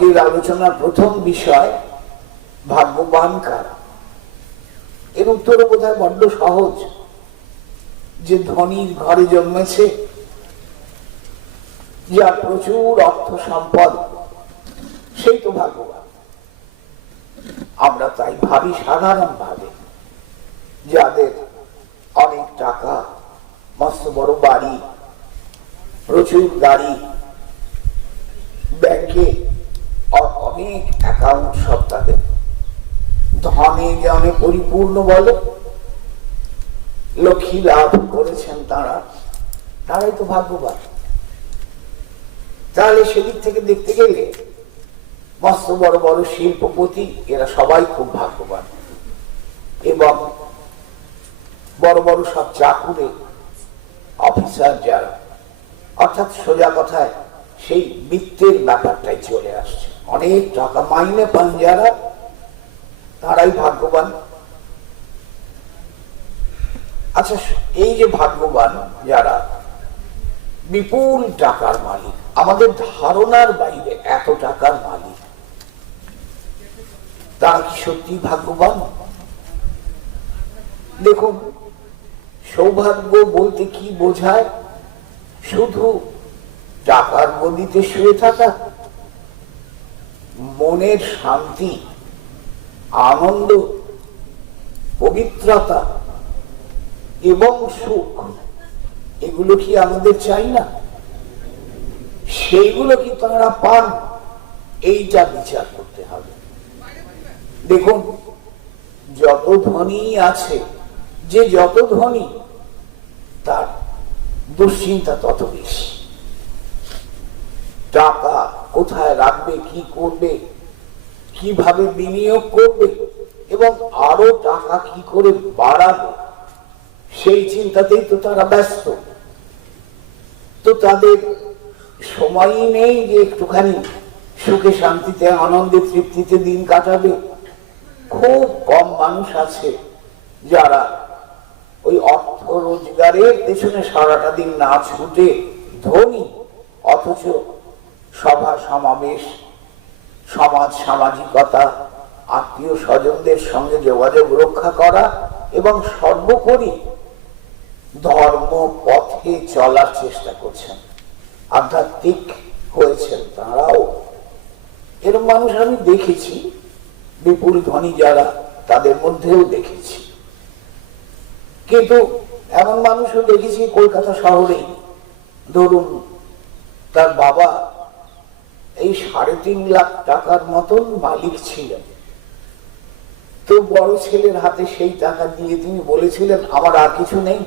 আজকের আলোচনার প্রথম বিষয় ভাগ্যবান কারা? এর উত্তর বোধ হয় বড্ড সহজ যে ধনীর ঘরে জন্মেছে, যার প্রচুর অর্থ সম্পদ, সেই তো ভাগ্যবান। আমরা তাই ভাবি সাধারণ ভাবে যাদের অনেক টাকা, মস্ত বড় বাড়ি, প্রচুর গাড়ি, ব্যাংকে অনেক অ্যাকাউন্ট সব তাদের। ধনে জনে পরিপূর্ণ বলে। লক্ষ্মী লাভ করেছেন তারা। তারাই তো ভাগ্যবান। তাহলে সেদিক থেকে দেখতে গেলে মস্ত বড় বড় শিল্পপতি, এরা সবাই খুব ভাগ্যবান। এবং বড় বড় সব চাকুরে অফিসার যারা, অর্থাৎ সোজা কথায় সেই বৃত্তের ব্যাপারটাই চলে আসছে। অনেক টাকা মাইনে পান যারা, তারাই ভাগ্যবান। আচ্ছা এই যে ভাগ্যবান যারা বিপুল টাকার মালিক, আমাদের ধারণার বাইরে এত টাকার মালিক, তারা কি সত্যি ভাগ্যবান? দেখুন, সৌভাগ্য বলতে কি বোঝায়? শুধু টাকার গদিতে শুয়ে থাকা মনের শান্তি, আনন্দ, পবিত্রতা এবং সুখ, এগুলো কি আমাদের চাই না? সেইগুলো কি তারা পান? এইটা বিচার করতে হবে। দেখুন, যত ধনী আছে, যে যত ধনী, তার দুশ্চিন্তা তত বেশি। টাকা কোথায় রাখবে, কি করবে, কীভাবে বিনিয়োগ করবে এবং আরও টাকা কি করে বাড়াবে, সেই চিন্তাতেই তো তারা ব্যস্ত। তো তাদের সময়ই নেই যে একটুখানি সুখে শান্তিতে, আনন্দে, তৃপ্তিতে দিন কাটাবে। খুব কম মানুষ আছে যারা ওই অর্থ রোজগারের পেছনে সারাটা দিন না ছুটে ধনী, অথচ সভা সমাবেশ, সমাজ সামাজিকতা, আত্মীয় স্বজনদের সঙ্গে যোগাযোগ রক্ষা করা এবং সর্বোপরি ধর্ম পথে চলার চেষ্টা করছেন। আধ্যাত্মিক হয়েছেন তারাও। এরকম মানুষ আমি দেখেছি, বিপুল ধনী যারা তাদের মধ্যেও দেখেছি। কিন্তু এমন মানুষও দেখেছি কলকাতা শহরেই। ধরুন তার বাবা এই সাড়ে তিন লাখ টাকার মতন মালিক ছিলেন। তো বড় ছেলের হাতে সেই টাকা দিয়ে তিনি বলেছিলেন, আমার আর কিছু নেই।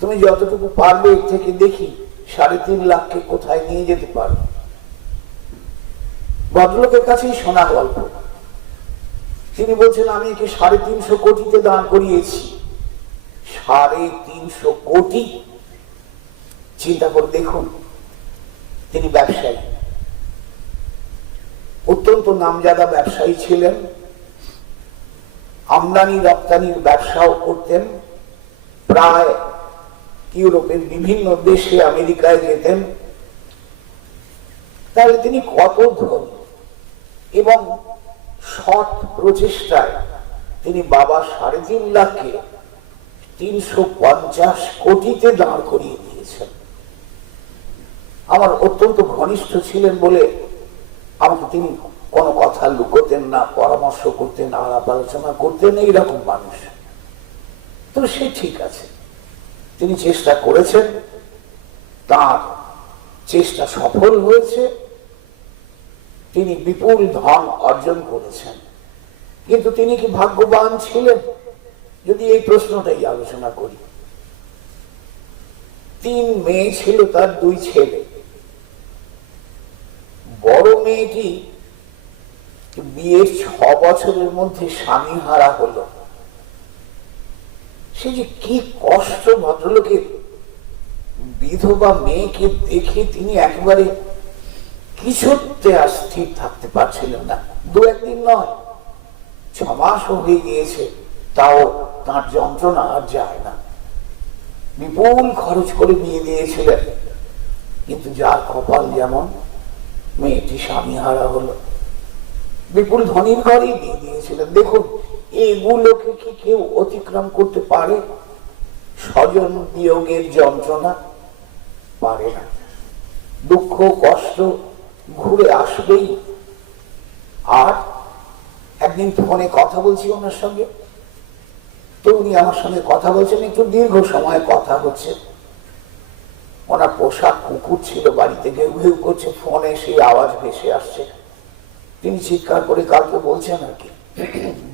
তুমি যতটুকু পারবে এর থেকে দেখি সাড়ে তিন লাখকে কোথায় নিয়ে যেতে পারো। ভদ্রলোকের কাছেই শোনা গল্প। তিনি বলছেন, আমি একে সাড়ে তিনশো কোটিতে দান করিয়েছি। সাড়ে তিনশো কোটি? চিন্তা করে দেখুন, তিনি ব্যবসায়ী। অত্যন্ত নামজাদা ব্যবসায়ী ছিলেন। আমদানি রপ্তানির ব্যবসাও করতেন। প্রায় ইউরোপের বিভিন্ন দেশে আমেরিকায় যেতেন। তাহলে তিনি কত ধনী? এবং সৎ প্রচেষ্টায় তিনি বাবা সাড়ে তিন লাখকে তিনশো পঞ্চাশ কোটিতে দাঁড় করিয়ে দিয়েছেন। আমার অত্যন্ত ঘনিষ্ঠ ছিলেন বলে আমাকে তিনি কোনো কথা লুকোতেন না, পরামর্শ করতেন, আলাপ আলোচনা করতেন, এইরকম মানুষ। তো সে ঠিক আছে। তিনি চেষ্টা করেছেন। তার চেষ্টা সফল হয়েছে। তিনি বিপুল ধন অর্জন করেছেন। কিন্তু তিনি কি ভাগ্যবান ছিলেন? যদি এই প্রশ্নটাই আলোচনা করি। তিন মেয়ে ছিল তার দুই ছেলে। বড় মেয়েটি বিয়ের ছ বছরের মধ্যে স্বামী হারা হলো। সে যে কি কষ্ট ভদ্রলোকের। বিধবা মেয়েকে দেখে তিনি একেবারে কিছুতে আর থাকতে পারছিলেন না। দু একদিন নয়, ছ মাসও হয়ে গিয়েছে, তাও তার যন্ত্রণা আর যায় না। বিপুল খরচ করে বিয়ে দিয়েছিলেন, কিন্তু যার কপাল যেমন, মেয়েটি স্বামী হারা হলো। বিপুল ধনীর ঘরেই বিয়ে দিয়েছিলেন। দেখুন, এগুলোকে কি কেউ অতিক্রম করতে পারে? স্বজন বিয়োগের যন্ত্রণা পারে না। দুঃখ, কষ্ট ঘুরে আসবেই। আর একদিন ফোনে কথা বলছি ওনার সঙ্গে। তো উনি আমার সঙ্গে কথা বলছেন, একটু দীর্ঘ সময় কথা হচ্ছে। ওনার পোশাক কুকুর ছিল, বাড়িতে ঘেউ ঘেউ করছে, ফোনে সেই আওয়াজ ভেসে আসছে। তিনি চিৎকার করে কালকে বলছেন আর কি,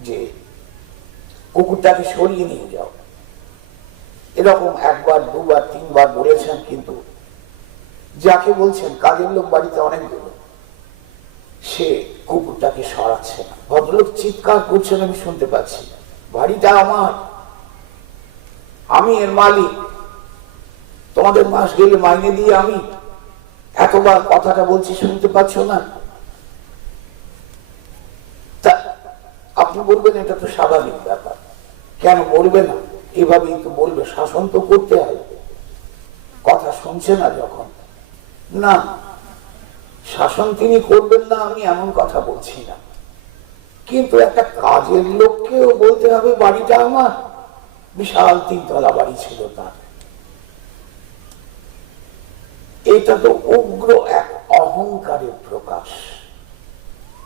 যে কুকুরটাকে সরিয়ে নিয়ে যাও। এরকম একবার, দুবার, তিনবার বলেছেন কিন্তু যাকে বলছেন, কাজের লোক বাড়িতে অনেক দূর সে কুকুরটাকে সরাচ্ছে না। ভদ্রলোক চিৎকার করছেন, আমি শুনতে পাচ্ছি। বাড়িটা আমার, আমি এর মালিক। তোমাদের মাস গেলে মাইনে দিয়ে আমি এতবার কথাটা বলছি, শুনতে পাচ্ছ না তা আপনি বলবেন, এটা তো স্বাভাবিক ব্যাপার। কেন বলবে না? এভাবেই তো বলবে, শাসন তো করতে হয় কথা শুনছে না যখন। না, শাসন তিনি করবেন না, আমি এমন কথা বলছি না। কিন্তু একটা কাজের লোককেও বলতে হবে, বাড়িটা আমার। বিশাল তিনতলা বাড়ি ছিল তার। এটা তো উগ্র এক অহংকারের প্রকাশ।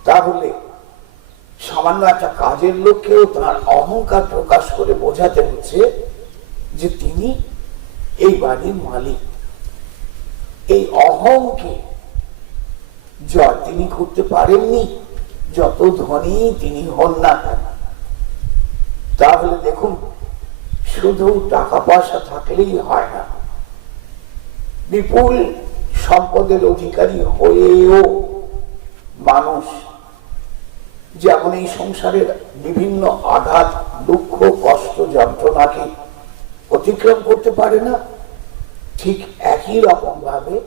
তাহলে সামান্য একটা কাজের লোককেও তার অহংকার প্রকাশ করে বোঝাতে হচ্ছে যে তিনি এই বাড়ির মালিক। এই অহংকে জয় তিনি করতে পারেননি, যত ধনী তিনি হন না কেন? তাহলে দেখুন, শুধু টাকা পয়সা থাকলেই হয় না। বিপুল সম্পদের অধিকারী হয়েও মানুষ যেমন এই সংসারের বিভিন্ন আঘাত, দুঃখ, কষ্ট, যন্ত্রণাকে অতিক্রম করতে পারে না, ঠিক একই রকম ভাবে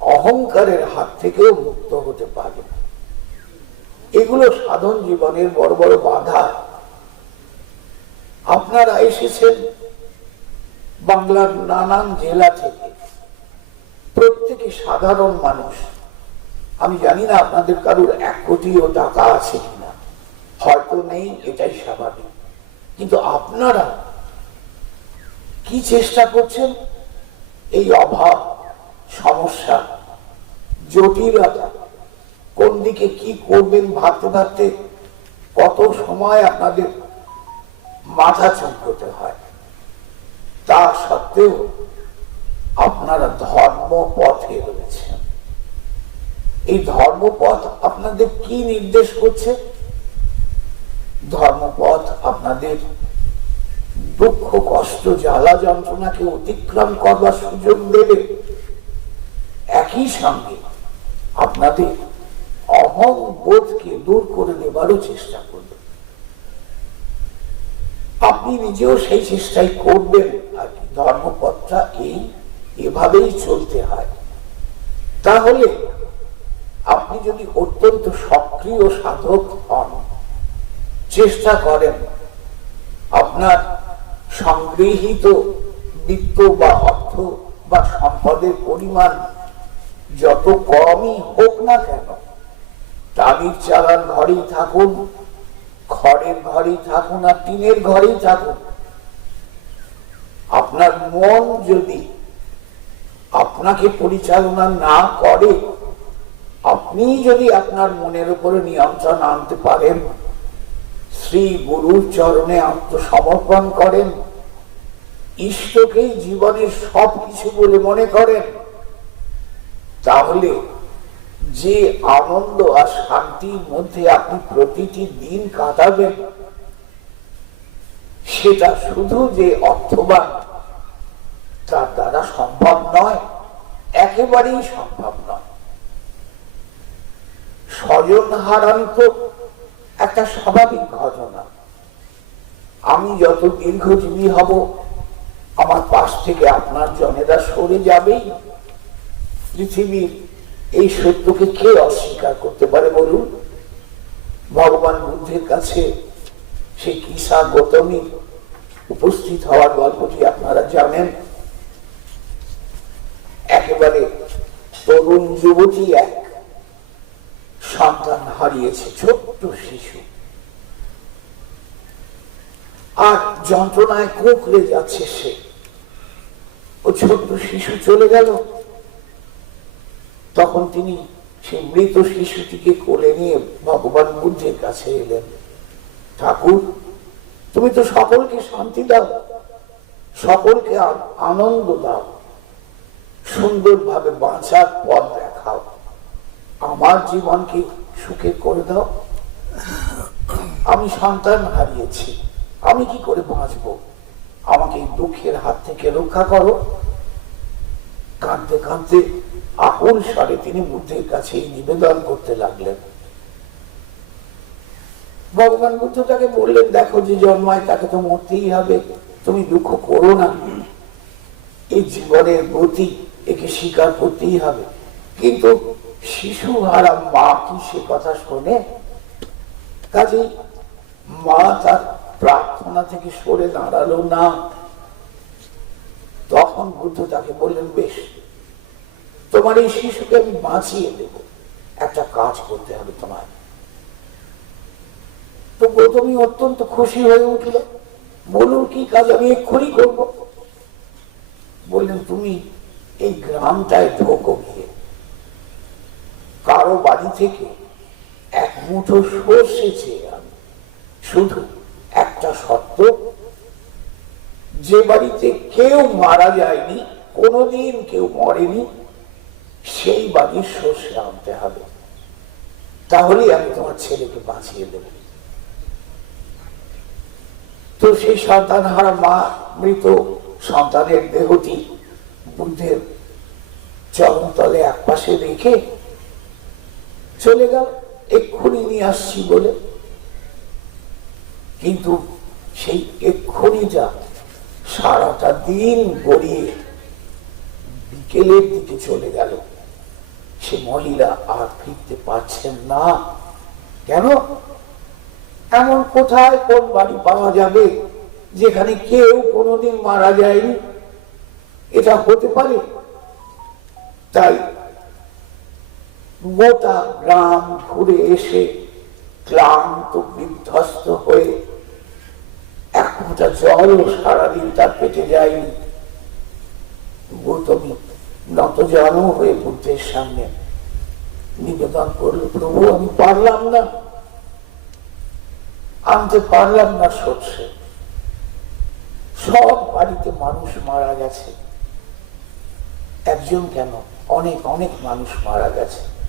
অহংকারের হাত থেকেও মুক্ত হতে পারে না। এগুলো সাধন জীবনের বড় বড় বাধা। আপনারা এসেছেন বাংলার নানান জেলা থেকে। প্রত্যেকে সাধারণ মানুষ। আমি জানি না আপনাদের কারোর এক কোটিও টাকা আছে কিনা। হয়তো নেই, এটাই স্বাভাবিক। কিন্তু আপনারা কি চেষ্টা করছেন? এই অভাব, সমস্যা, জটিলতা, কোন দিকে কি করবেন ভাবতে ভাবতে কত সময় আপনাদের মাথা চমকতে হয়। তা সত্ত্বেও আপনারা ধর্ম পথে রয়েছেন। এই ধর্মপথ আপনাদের কি নির্দেশ করছে? ধর্মপথ আপনাদের দুঃখ, কষ্ট, জ্বালা যন্ত্রণাকে অতিক্রম করবার সুযোগ দেবে। একই সঙ্গে আপনাদের অহং বোধকে দূর করে দেবারও চেষ্টা করবে। আপনি নিজেও সেই চেষ্টাই করবেন আর কি। ধর্মপথটা এই এভাবেই চলতে হয়। তাহলে আপনি যদি অত্যন্ত সক্রিয় সাধক হন, চেষ্টা করেন আপনার সংগৃহীত বিত্ত বা অর্থ বা সম্পদের পরিমাণ যত কমই হোক না কেন, টালির চালার ঘরেই থাকুন, খড়ের ঘরেই থাকুন আর টিনের ঘরেই থাকুন। আপনার মন যদি আপনাকে পরিচালনা না করে আপনি যদি আপনার মনের উপরে নিয়ন্ত্রণ আনতে পারেন, শ্রী গুরুর চরণে আত্মসমর্পণ করেন, ঈশ্বরকেই জীবনের সব কিছু বলে মনে করেন, তাহলে যে আনন্দ আর শান্তির মধ্যে আপনি প্রতিটি দিন কাটাবেন, সেটা শুধু যে অর্থবান, তার দ্বারা সম্ভব নয়, একেবারেই সম্ভব নয়। স্বজন হারান তো একটা স্বাভাবিক ঘটনা। আমি যত দীর্ঘজীবী হব, আমার পাশ থেকে আপনার জনেরা সরে যাবেই। পৃথিবীর এই সত্যকে কে অস্বীকার করতে পারে বলুন? ভগবান বুদ্ধের কাছে সেই কিসা গৌতমী উপস্থিত হওয়ার গল্পটি আপনারা জানেন। একেবারে তরুণ যুবতী এক হারিয়েছে ছোট্ট শিশু। আর যন্ত্রণায় কুকড়ে যাচ্ছে সে। ও ছোট্ট শিশু চলে গেল। তখন তিনি সেই মৃত শিশুটিকে কোলে নিয়ে ভগবান বুদ্ধের কাছে এলেন। ঠাকুর, তুমি তো সকলকে শান্তি দাও, সকলকে আনন্দ দাও, সুন্দরভাবে বাঁচার পথ দেখাও। আমার জীবনকে সুখে করে দাও। আমি সন্তান হারিয়েছি। আমি কি করে বাঁচব? আমাকে দুঃখের হাত থেকে রক্ষা করো। কাঁদতে কাঁদতে আকুল স্বরে তিনি বুদ্ধের কাছে নিবেদন করতে লাগলেন। ভগবান বুদ্ধ তাকে বললেন, দেখো যে জন্মায় তাকে তো মরতেই হবে। তুমি দুঃখ করো না। এই জীবনের গতি একে স্বীকার করতেই হবে। কিন্তু শিশু হারা মা কি সে কথা শোনে? কাজেই মা তার প্রার্থনা থেকে সরে দাঁড়াল না। তখন বুদ্ধ তাকে বললেন, বেশ, তোমার এই শিশুকে আমি বাঁচিয়ে দেব। একটা কাজ করতে হবে তোমার তো গৌতমী অত্যন্ত খুশি হয়ে উঠল। বলুন, কি কাজ আমি এক্ষুনি করব? বললেন, তুমি এই গ্রামটায় ঢোকো গিয়ে। কারও বাড়ি থেকে এক মুঠো সর্ষে চেয়ে শুধু একটা শর্ত, যে বাড়িতে কেউ মারা যায়নি, কোনোদিন কেউ মরেনি, সেই বাড়ির সর্ষে আনতে হবে। তাহলেই আমি তোমার ছেলেকে বাঁচিয়ে দেব। তো সেই সন্তান হারা মা, মৃত সন্তানের দেহটি বুদ্ধের চরণতলে এক পাশে রেখে চলে গেল, এক্ষুনি নিয়ে আসছি বলে। কিন্তু সেই এক্ষুনিটা সারাটা দিন গড়িয়ে বিকেলের দিকে চলে গেল। সে মহিলা আর ফিরতে পারছেন না। কেন? এমন কোথায় কোন বাড়ি পাওয়া যাবে যেখানে কেউ কোনোদিন মারা যায়নি? এটা হতে পারে। তাই গোটা গ্রাম ঘুরে এসে ক্লান্ত, বিধ্বস্ত হয়ে এক ফোঁটা জল সারাদিন তার পেটে যায়নি। গৌতমী নত জানো হয়ে বুদ্ধের সামনে নিবেদন করল, প্রভু, আমি পারলাম না। আনতে পারলাম না সর্ষে। সব বাড়িতে মানুষ মারা গেছে। একজন কেন? অনেক অনেক মানুষ মারা গেছে।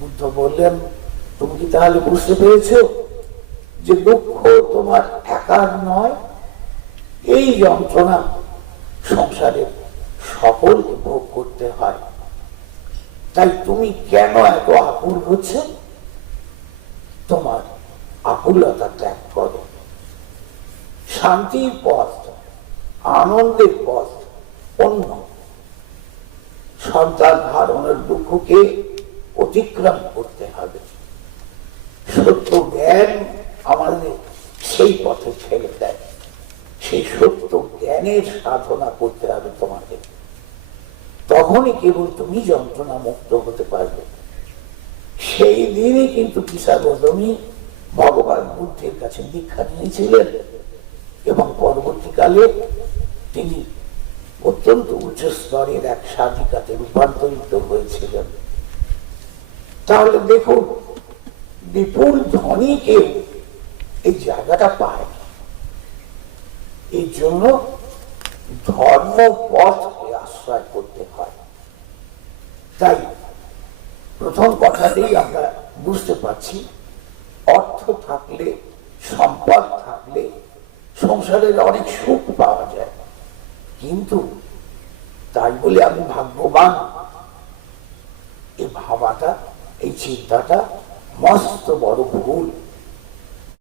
বুদ্ধ বললেন, তুমি কি তাহলে বুঝতে পেরেছ যে দুঃখ তোমার একার নয়? এই যন্ত্রণা সংসারে সকলকে ভোগ করতে হয়। তাই তুমি কেন এত আকুল হচ্ছ? তোমার আকুলতা ত্যাগ করো। শান্তির পথ, আনন্দের পথ অন্য। সন্তান হারানোর দুঃখকে অতিক্রম করতে হবে। সত্য জ্ঞান আমাদের সেই পথে ছেড়ে দেয়। সেই সত্য জ্ঞানের সাধনা করতে হবে তোমাকে। তখনই কেবল তুমি যন্ত্রণা মুক্ত হতে পারবে। সেই দিনই কিন্তু কিসা গৌতমী ভগবান বুদ্ধের কাছে দীক্ষা নিয়েছিলেন এবং পরবর্তীকালে তিনি অত্যন্ত উচ্চ স্তরের এক সাধিকাতে রূপান্তরিত হয়েছিলেন। তাহলে দেখুন, বিপুল ধনীকে এই জায়গাটা পায়। এই জন্য ধর্ম পথকে আশ্রয় করতে হয়। তাই প্রথম কথাতেই আমরা বুঝতে পারছি, অর্থ থাকলে, সম্পদ থাকলে সংসারের অনেক সুখ পাওয়া যায়। কিন্তু তাই বলে আমি ভাগ্যবান এই ভাবাটা এই চিন্তাটা মস্ত বড় ভুল।